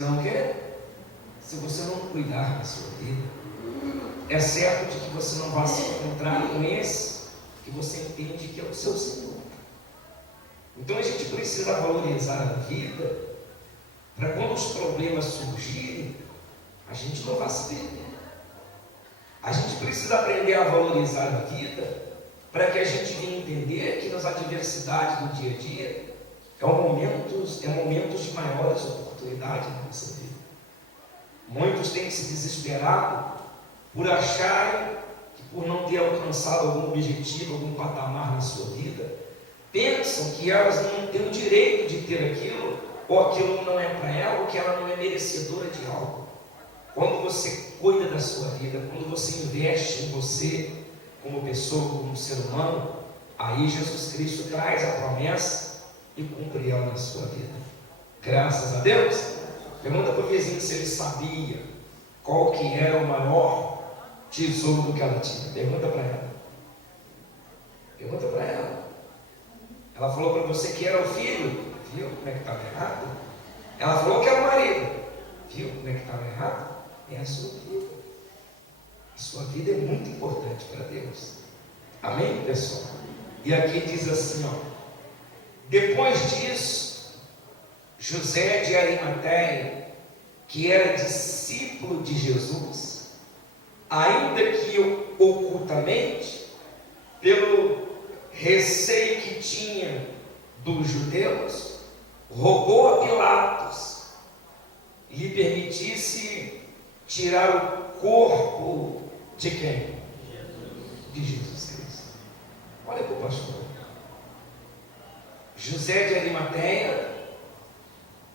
não quer, se você não cuidar da sua vida, é certo de que você não vai se encontrar com esse que você entende que é o seu Senhor. Então a gente precisa valorizar a vida, para quando os problemas surgirem, a gente não vai se perder. A gente precisa aprender a valorizar a vida, para que a gente venha entender que nas adversidades do dia a dia, é momentos de maiores oportunidades na nossa vida. Muitos têm se desesperado por acharem que, por não ter alcançado algum objetivo, algum patamar na sua vida, pensam que elas não têm o direito de ter aquilo, ou aquilo não é para ela, ou que ela não é merecedora de algo. Quando você cuida da sua vida, quando você investe em você como pessoa, como ser humano, aí Jesus Cristo traz a promessa e cumpre ela na sua vida. Graças a Deus. Pergunta para o vizinho se ele sabia qual que era o maior tesouro que ela tinha. Pergunta para ela. Pergunta para ela. Ela falou para você que era o filho. Viu como é que estava errado? Ela falou que era o marido. Viu como é que estava errado? É a sua vida. A sua vida é muito importante para Deus. Amém, pessoal? E aqui diz assim, ó. Depois disso, José de Arimateia, que era discípulo de Jesus, ainda que ocultamente, pelo receio que tinha dos judeus, rogou a Pilatos lhe permitisse tirar o corpo de quem? De Jesus Cristo. Olha para o pastor. José de Arimateia,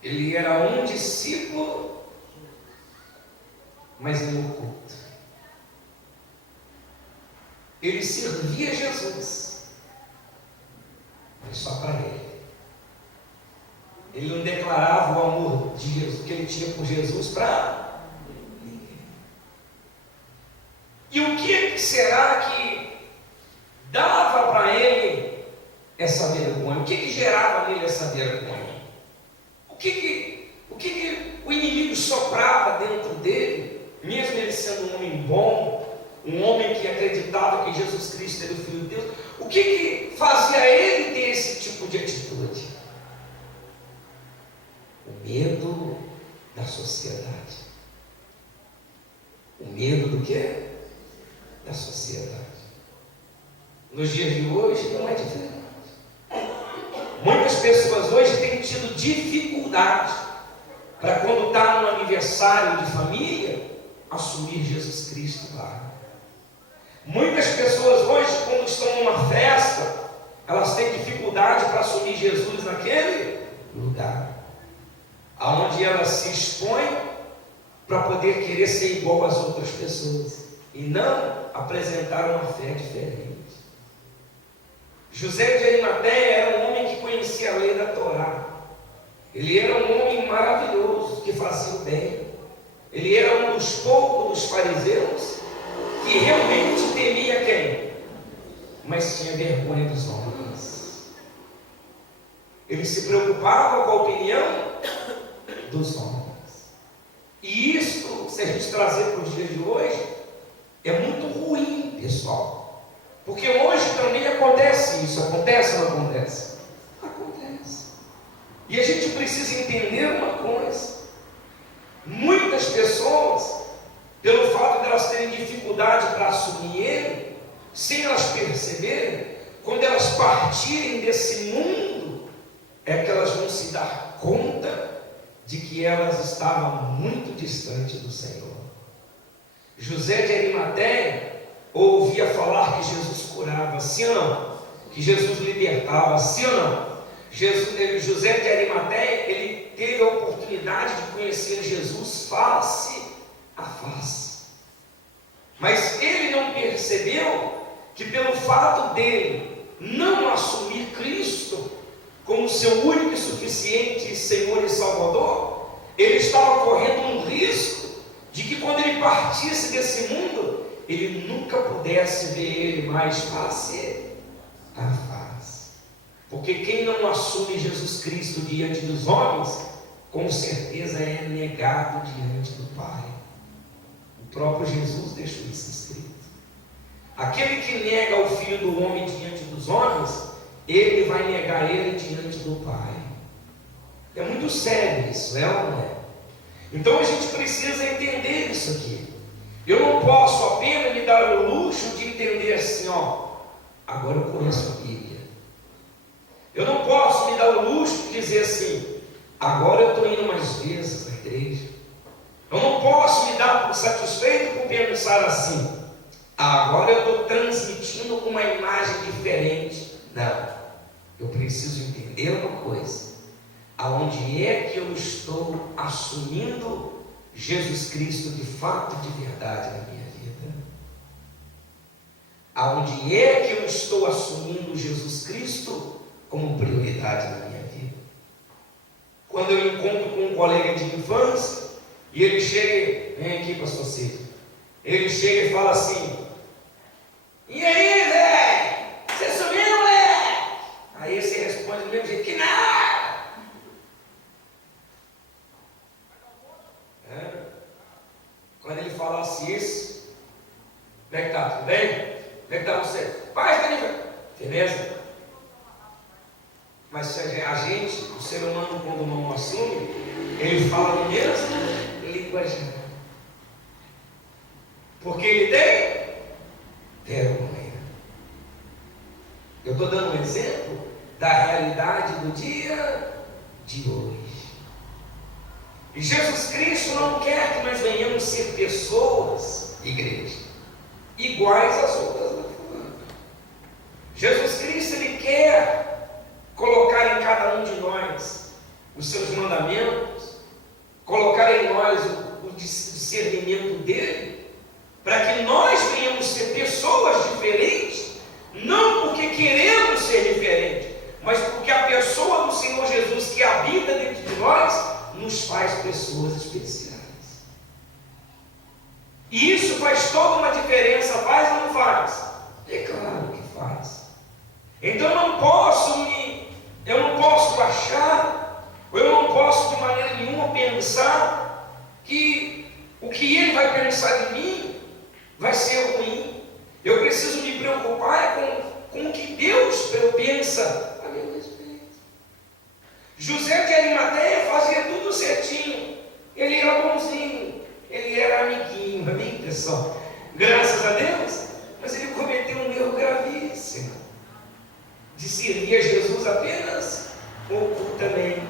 ele era um discípulo, mas em oculto. Ele servia Jesus, mas só para ele. Ele não declarava o amor de Jesus, que ele tinha por Jesus para ninguém. E o que será que dava para ele essa vergonha? O que gerava nele essa vergonha? O que o inimigo soprava dentro dele, mesmo ele sendo um homem bom, um homem que acreditava que Jesus Cristo era o Filho de Deus? O que fazia ele ter esse tipo de atitude? O medo da sociedade. O medo do quê? Da sociedade. Nos dias de hoje não é diferente. Muitas pessoas hoje têm tido dificuldade para, quando está no aniversário de família, assumir Jesus Cristo lá. Muitas pessoas hoje, quando estão numa festa, elas têm dificuldade para assumir Jesus naquele lugar, aonde elas se expõem para poder querer ser igual às outras pessoas e não apresentar uma fé diferente. José de Arimateia era um homem que conhecia a lei da Torá. Ele era um homem maravilhoso, que fazia o bem. Ele era um dos poucos dos fariseus que realmente temia quem? Mas tinha vergonha dos homens. Ele se preocupava com a opinião dos homens. E isso, se a gente trazer para os dias de hoje, é muito ruim, pessoal. Porque hoje também acontece isso. Acontece ou não acontece? Acontece. E a gente precisa entender uma coisa. Muitas pessoas, pelo fato de elas terem dificuldade para assumir Ele, sem elas perceberem, quando elas partirem desse mundo, é que elas vão se dar conta de que elas estavam muito distantes do Senhor. José de Arimateia ouvia falar que Jesus curava, sim ou não? Que Jesus libertava, sim ou não? José de Arimateia, ele teve a oportunidade de conhecer Jesus face a face. Mas ele não percebeu que, pelo fato dele não assumir Cristo como seu único e suficiente Senhor e Salvador, ele estava correndo um risco de que, quando ele partisse desse mundo, ele nunca pudesse ver ele mais face a face. Porque quem não assume Jesus Cristo diante dos homens, com certeza é negado diante do Pai. O próprio Jesus deixou isso escrito. Aquele que nega o Filho do Homem diante dos homens, ele vai negar ele diante do Pai. É muito sério isso, é ou não é? Então a gente precisa entender isso aqui. Eu não posso apenas me dar o luxo de entender assim, agora eu conheço a Bíblia. Eu não posso me dar o luxo de dizer assim, agora eu estou indo mais vezes à igreja. Eu não posso me dar por satisfeito por pensar assim, agora eu estou transmitindo uma imagem diferente. Não, eu preciso entender uma coisa. Aonde é que eu estou assumindo Jesus Cristo de fato, de verdade na minha vida? Aonde é que eu estou assumindo Jesus Cristo como prioridade na minha vida? Quando eu encontro com um colega de infância e ele chega, vem aqui pastor Cid, ele chega e fala assim, e aí velho, você sumiu moleque? Aí você responde do mesmo jeito, que nada. Quando ele falasse isso, como é que tá? Tudo bem? Como é que tá você? Paz, beleza? Mas se a gente, o ser humano, quando não assume, ele fala no mesmo linguajar. Porque ele tem vergonha. Eu estou dando um exemplo da realidade do dia de hoje. E Jesus Cristo não quer que nós venhamos ser pessoas, igreja, iguais às outras da fulana. Jesus Cristo, Ele quer colocar em cada um de nós os seus mandamentos, colocar em nós o discernimento dEle, para que nós venhamos ser pessoas diferentes, não porque queremos ser diferentes, mas porque a pessoa do Senhor Jesus que habita dentro de nós nos faz pessoas especiais. E isso faz toda uma diferença, faz ou não faz? É claro que faz. Então eu não posso achar, ou eu não posso de maneira nenhuma pensar que o que ele vai pensar de mim vai ser ruim. Eu preciso me preocupar com o que Deus pensa a meu respeito. José de Arimateia fazia tudo certinho, ele era bonzinho, ele era amiguinho, amém pessoal? Graças a Deus, mas ele cometeu um erro gravíssimo, de servir a Jesus apenas ocultamente,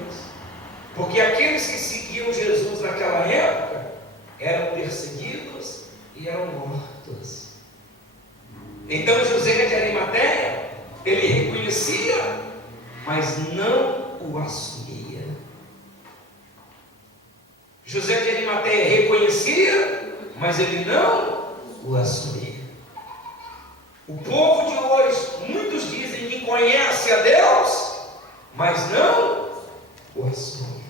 porque aqueles que seguiam Jesus naquela época eram perseguidos e eram mortos. Então José de Arimateia, ele reconhecia, mas não o assumia. José de Arimateia reconhecia, mas ele não o assumia. O povo de hoje, muitos dizem que conhece a Deus, mas não o assume.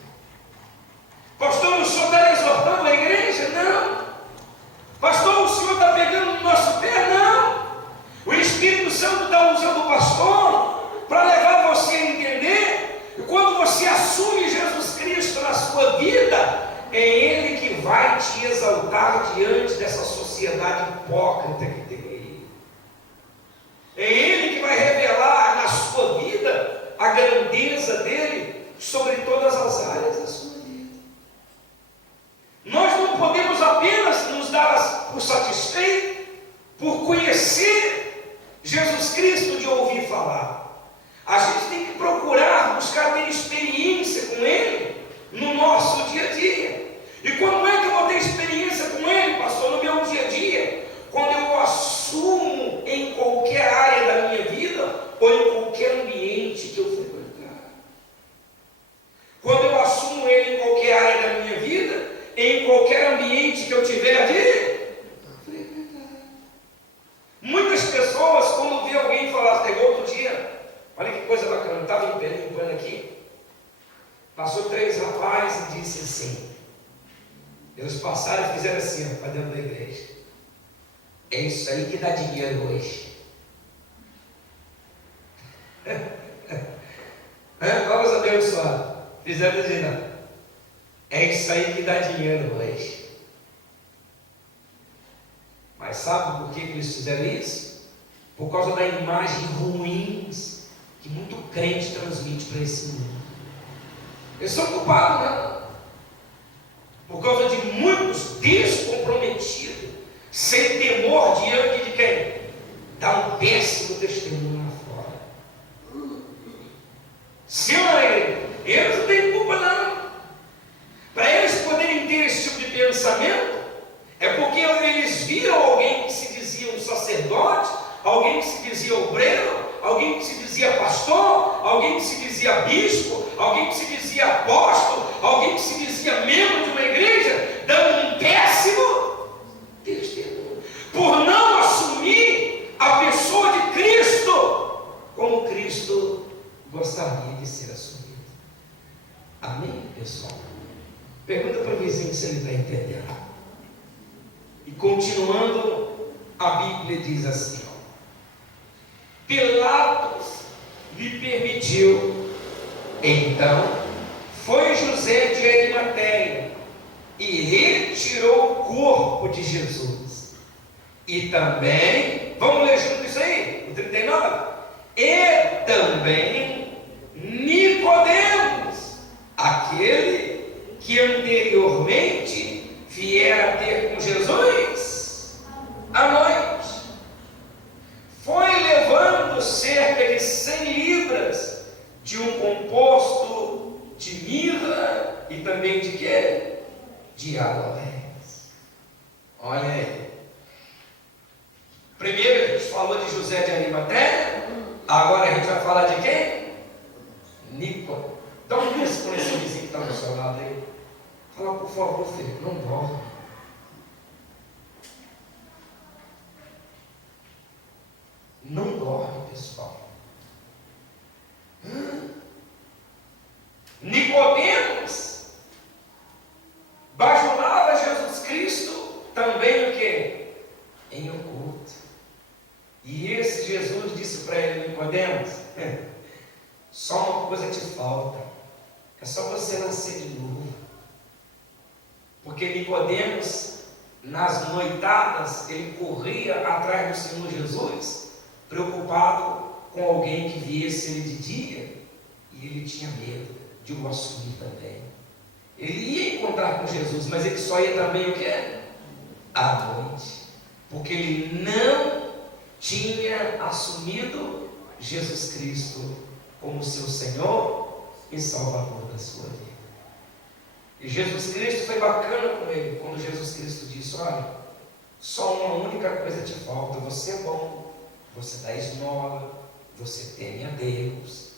Pastor, o senhor está exortando a igreja? Não. Pastor, o senhor está pegando no nosso pé? Não. O Espírito Santo está usando o pastor para levar você a entender que quando você assume Jesus Cristo na sua vida, é Ele que vai te exaltar diante dessa sociedade hipócrita que tem aí. É Ele que vai revelar na sua vida a grandeza dEle sobre todas as áreas da sua vida. Nós não podemos apenas nos dar por satisfeitos por conhecer Jesus Cristo de ouvir falar. A gente tem que procurar, buscar ter experiência com Ele no nosso dia a dia. E como é que eu vou ter experiência com Ele, pastor, no meu dia a dia? Quando eu assumo em qualquer área da minha vida ou em qualquer ambiente que eu frequentar. Quando eu assumo Ele em qualquer área da minha vida, em qualquer ambiente que eu tiver de frequentar. Muitas pessoas, quando vê alguém falar, pegou outro dia, olha que coisa bacana, estava limpando aqui, passou 3 rapazes e disse assim, eles passaram e fizeram assim, para dentro da igreja, é isso aí que dá dinheiro hoje. Vamos abençoar. Fizeram assim, não. É isso aí que dá dinheiro hoje. Mas sabe por que eles fizeram isso? Por causa da imagem ruins que muito crente transmite para esse mundo. Eles são culpados, não? Por causa de muitos descomprometidos, sem temor diante de quem? Dá um péssimo testemunho lá fora. Se eles não têm culpa, não. Para eles poderem ter esse tipo de pensamento, é porque eles viram alguém que se dizia um sacerdote, alguém que se dizia obreiro, alguém que se dizia pastor, alguém que se dizia bispo, alguém que se dizia apóstolo, alguém que se dizia membro de uma igreja, dando um péssimo testemunho, por não assumir a pessoa de Cristo como Cristo gostaria de ser assumido. Amém, pessoal? Pergunta para o vizinho se ele está entendendo. E continuando, a Bíblia diz assim, ó, Pilatos lhe permitiu. Então foi José de Arimateia e retirou o corpo de Jesus. E também, vamos ler junto isso aí, o 39. E também Nicodemos, aquele que anteriormente viera ter com Jesus à noite, foi levando cerca de 100 libras de um composto de mirra e também de quê? De aloés. Olha aí. Primeiro a gente falou de José de Arimateia, agora a gente vai falar de quem? Nicodemos. Então, isso com esse vizinho que está do seu lado aí. Fala, por favor, filho, não dorme. Não dorme, pessoal. Nicodemos bajulava Jesus Cristo também o quê? Em oculto. E esse Jesus disse para ele, Nicodemos, só uma coisa te falta, é só você nascer de novo. Porque Nicodemos, nas noitadas, ele corria atrás do Senhor Jesus, preocupado com alguém que viesse ele de dia, e ele tinha medo de o assumir também. Ele ia encontrar com Jesus, mas ele só ia também o quê? À noite. Porque ele não tinha assumido Jesus Cristo como seu Senhor e Salvador da sua vida. E Jesus Cristo foi bacana com ele, quando Jesus Cristo disse, olha, só uma única coisa te falta, você é bom, você dá esmola, você teme a Deus,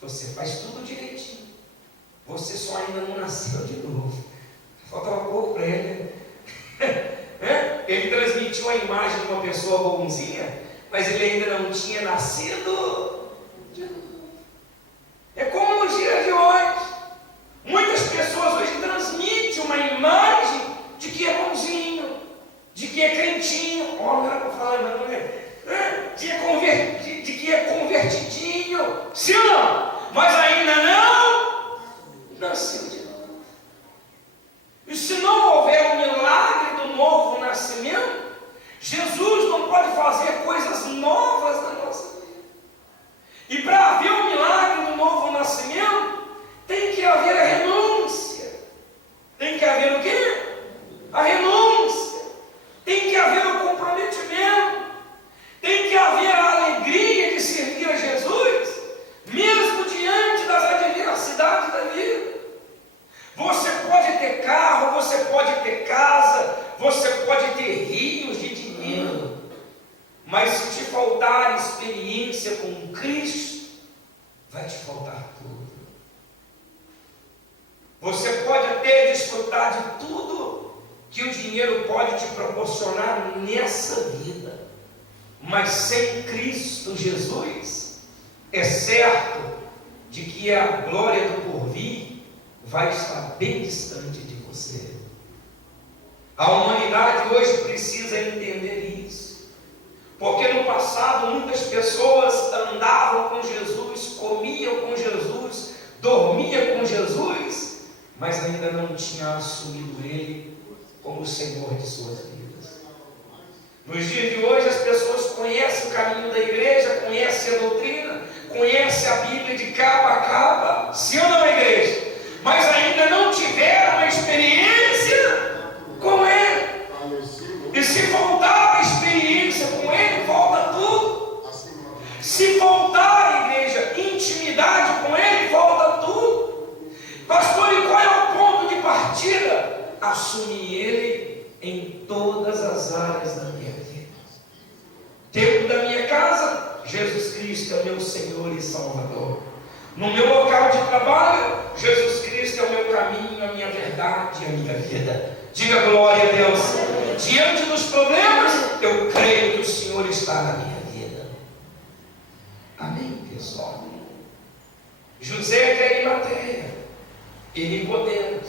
você faz tudo direitinho, você só ainda não nasceu de novo. Faltava pouco para ele. Ele transmitiu a imagem de uma pessoa bonzinha, mas ele ainda não tinha nascido de novo. É como nos dias de hoje. Muitas pessoas hoje transmitem uma imagem de que é bonzinho, de que é crentinho, não era para falar não, de que é convertidinho, sim ou não? Mas ainda não nasceu de novo. E se não houver o milagre do novo nascimento, Jesus não pode fazer coisas novas na nossa vida. E para haver o milagre do novo nascimento, tem que haver a renúncia. Tem que haver o quê? A renúncia. Tem que haver o comprometimento. Tem que haver a alegria de servir a Jesus, mesmo diante das adversidades da vida. Você pode ter carro, você pode ter casa, você pode ter rios de dinheiro, mas se te faltar experiência com Cristo, vai te faltar tudo. Você pode até desfrutar de tudo que o dinheiro pode te proporcionar nessa vida, mas sem Cristo Jesus, é certo de que a glória do porvir vai estar bem distante de você. A humanidade hoje precisa entender isso, porque no passado muitas pessoas andavam com Jesus, comiam com Jesus, dormiam com Jesus, mas ainda não tinha assumido Ele como o Senhor de suas vidas. Nos dias de hoje, as pessoas conhecem o caminho da igreja, conhecem a doutrina, conhecem a Bíblia de cabo a cabo, sim ou não, igreja? Mas ainda não tiveram a experiência com Ele. E se faltar a experiência com Ele, falta tudo. Se faltar, igreja, intimidade com Ele, falta tudo. Pastor, e qual é o ponto de partida? Assumir Ele em todas as áreas da minha vida. Dentro da minha casa, Jesus Cristo é meu Senhor e Salvador. No meu local de trabalho, Jesus Cristo é o meu caminho, a minha verdade e a minha vida. Diga glória a Deus. Diante dos problemas, eu creio que o Senhor está na minha vida. Amém, pessoal? José de Arimateia e Nicodemos,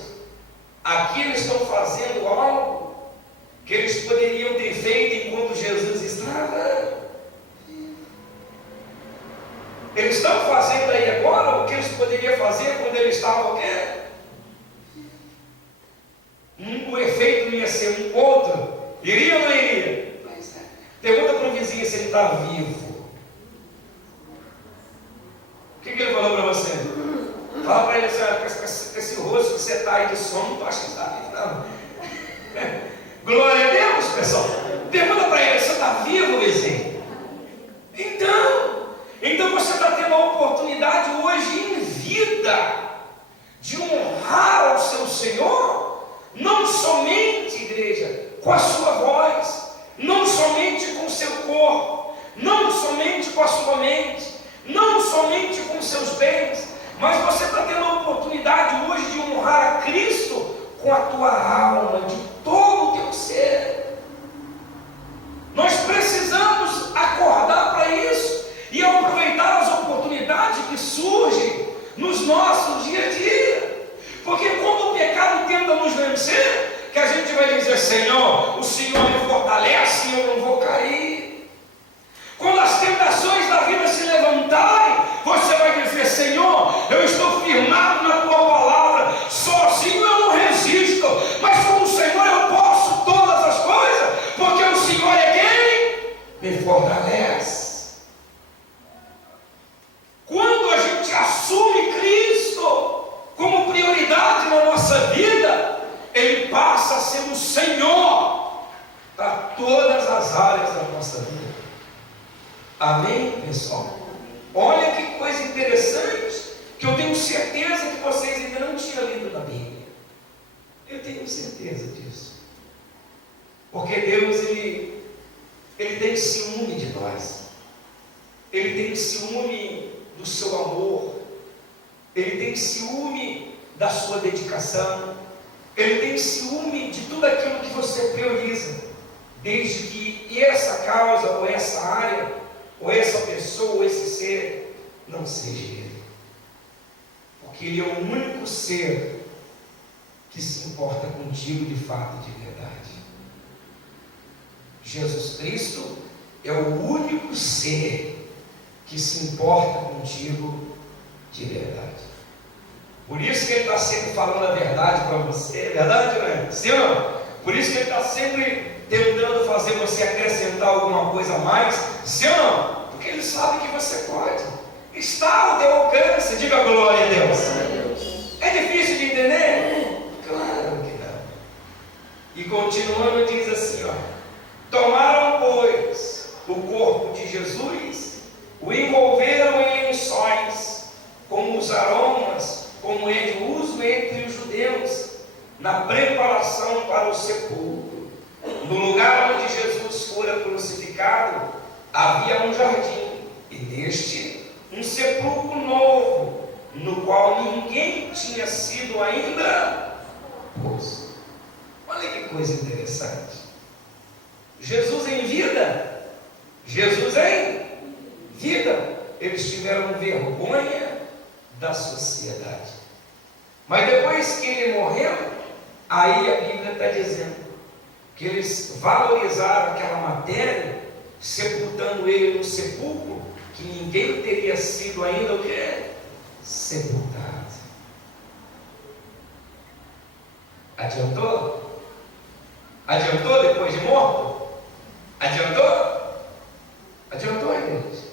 aqui eles estão fazendo algo que eles poderiam ter feito enquanto Jesus estava. Eles estão fazendo aí agora o que eles poderiam fazer quando ele estava o quê? O efeito não ia ser um outro. Iria ou não iria? Pergunta para o vizinho se ele está vivo. O que ele falou para você? Fala para ele assim, olha, com esse rosto que você está aí de sono, não acho que está vivo, não. Glória a Deus, pessoal. Pergunta para ele, você está vivo, vizinho? Então você está tendo a oportunidade hoje em vida de honrar ao seu Senhor, não somente, igreja, com a sua voz, não somente com o seu corpo, não somente com a sua mente, não somente com os seus bens, mas você está tendo a oportunidade hoje de honrar a Cristo com a tua alma, de todo o teu ser. Nós precisamos acordar para isso e aproveitar as oportunidades que surgem nos nossos dia a dia. Porque quando o pecado tenta nos vencer, que a gente vai dizer, Senhor, o Senhor me fortalece e eu não vou cair. Quando as tentações da vida se levantarem, você vai dizer, Senhor, eu estou firmado na tua palavra, sozinho eu não resisto, mas com o Senhor eu posso todas as coisas, porque o Senhor é quem me fortalece. Quando a gente assume Cristo como prioridade na nossa vida, Ele passa a ser o Senhor para todas as áreas da nossa vida. Amém, pessoal? Olha que coisa interessante, que eu tenho certeza que vocês ainda não tinham lido na Bíblia. Eu tenho certeza disso. Porque Deus, Ele tem ciúme de nós. Ele tem ciúme do seu amor. Ele tem ciúme da sua dedicação. Ele tem ciúme de tudo aquilo que você prioriza, desde que essa causa, ou essa área, ou essa pessoa, ou esse ser, não seja Ele. Porque Ele é o único ser que se importa contigo de fato e de verdade. Jesus Cristo é o único ser que se importa contigo de verdade. Por isso que Ele está sempre falando a verdade para você, é verdade, não é? Sim ou não? Por isso que Ele está sempre tentando fazer você acrescentar alguma coisa a mais, sim ou não? Porque Ele sabe que você pode. Está ao teu alcance, diga glória a Deus. É difícil de entender? Claro que não. E continuando diz assim, ó: tomaram, pois, o corpo de Jesus, o envolveram em lençóis, como os aromas, como é de uso entre os judeus, na preparação para o sepulcro. No lugar onde Jesus fora crucificado, havia um jardim, e neste um sepulcro novo, no qual ninguém tinha sido ainda posto. Olha que coisa interessante. Jesus em vida, Jesus em vida, eles tiveram vergonha da sociedade. Mas depois que ele morreu, aí a Bíblia está dizendo que eles valorizaram aquela matéria, sepultando ele no sepulcro, que ninguém teria sido ainda o quê? Sepultado. Adiantou? Adiantou depois de morto? Adiantou? Adiantou, igreja?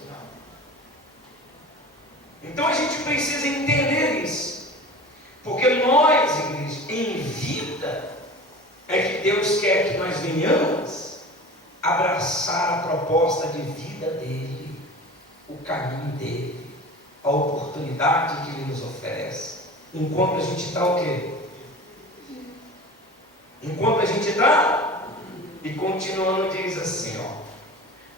Então a gente precisa entender isso. Porque nós, igreja, em vida, é que Deus quer que nós venhamos abraçar a proposta de vida dele, o caminho dele, a oportunidade que ele nos oferece. Enquanto a gente está o quê? Enquanto a gente está, e continuando diz assim,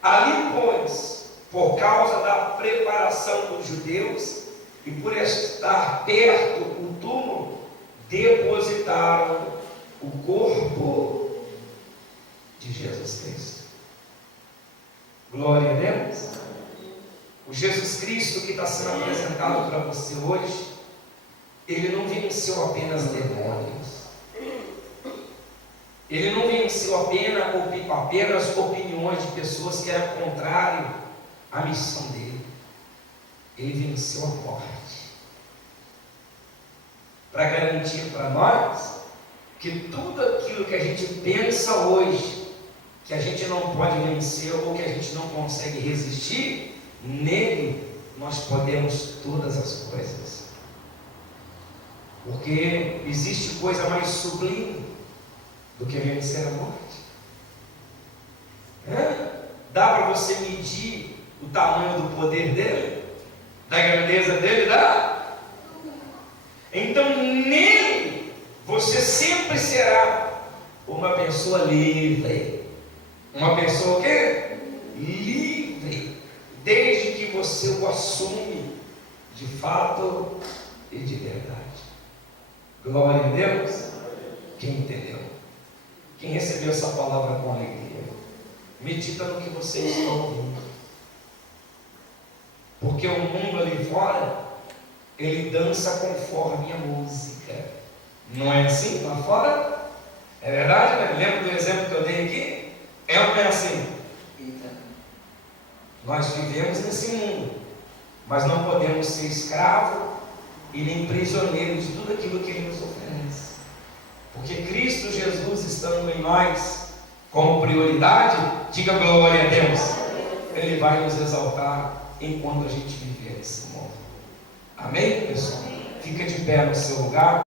ali pois, por causa da preparação dos judeus, e por estar perto do túmulo, depositaram o corpo de Jesus Cristo. Glória a Deus. O Jesus Cristo que está sendo apresentado para você hoje, ele não venceu apenas demônios. Ele não venceu apenas opiniões de pessoas que eram contrárias à missão dele. Ele venceu a morte. Para garantir para nós que tudo aquilo que a gente pensa hoje, que a gente não pode vencer ou que a gente não consegue resistir, nele nós podemos todas as coisas. Porque existe coisa mais sublime do que vencer a morte. Dá para você medir o tamanho do poder dele? Da grandeza dele? Dá? Então nele você sempre será uma pessoa livre. Uma pessoa o quê? Livre. Desde que você o assume de fato e de verdade. Glória a Deus. Quem entendeu? Quem recebeu essa palavra com alegria? Medita no que você está ouvindo. Porque o mundo ali fora, ele dança conforme a música. Não é assim lá fora? É verdade, né? Lembra do exemplo que eu dei aqui? É ou não é assim? Nós vivemos nesse mundo, mas não podemos ser escravos e nem prisioneiros de tudo aquilo que ele nos oferece. Porque Cristo Jesus estando em nós como prioridade, diga glória a Deus, ele vai nos exaltar enquanto a gente viver nesse mundo. Amém, pessoal? Fica de pé no seu lugar.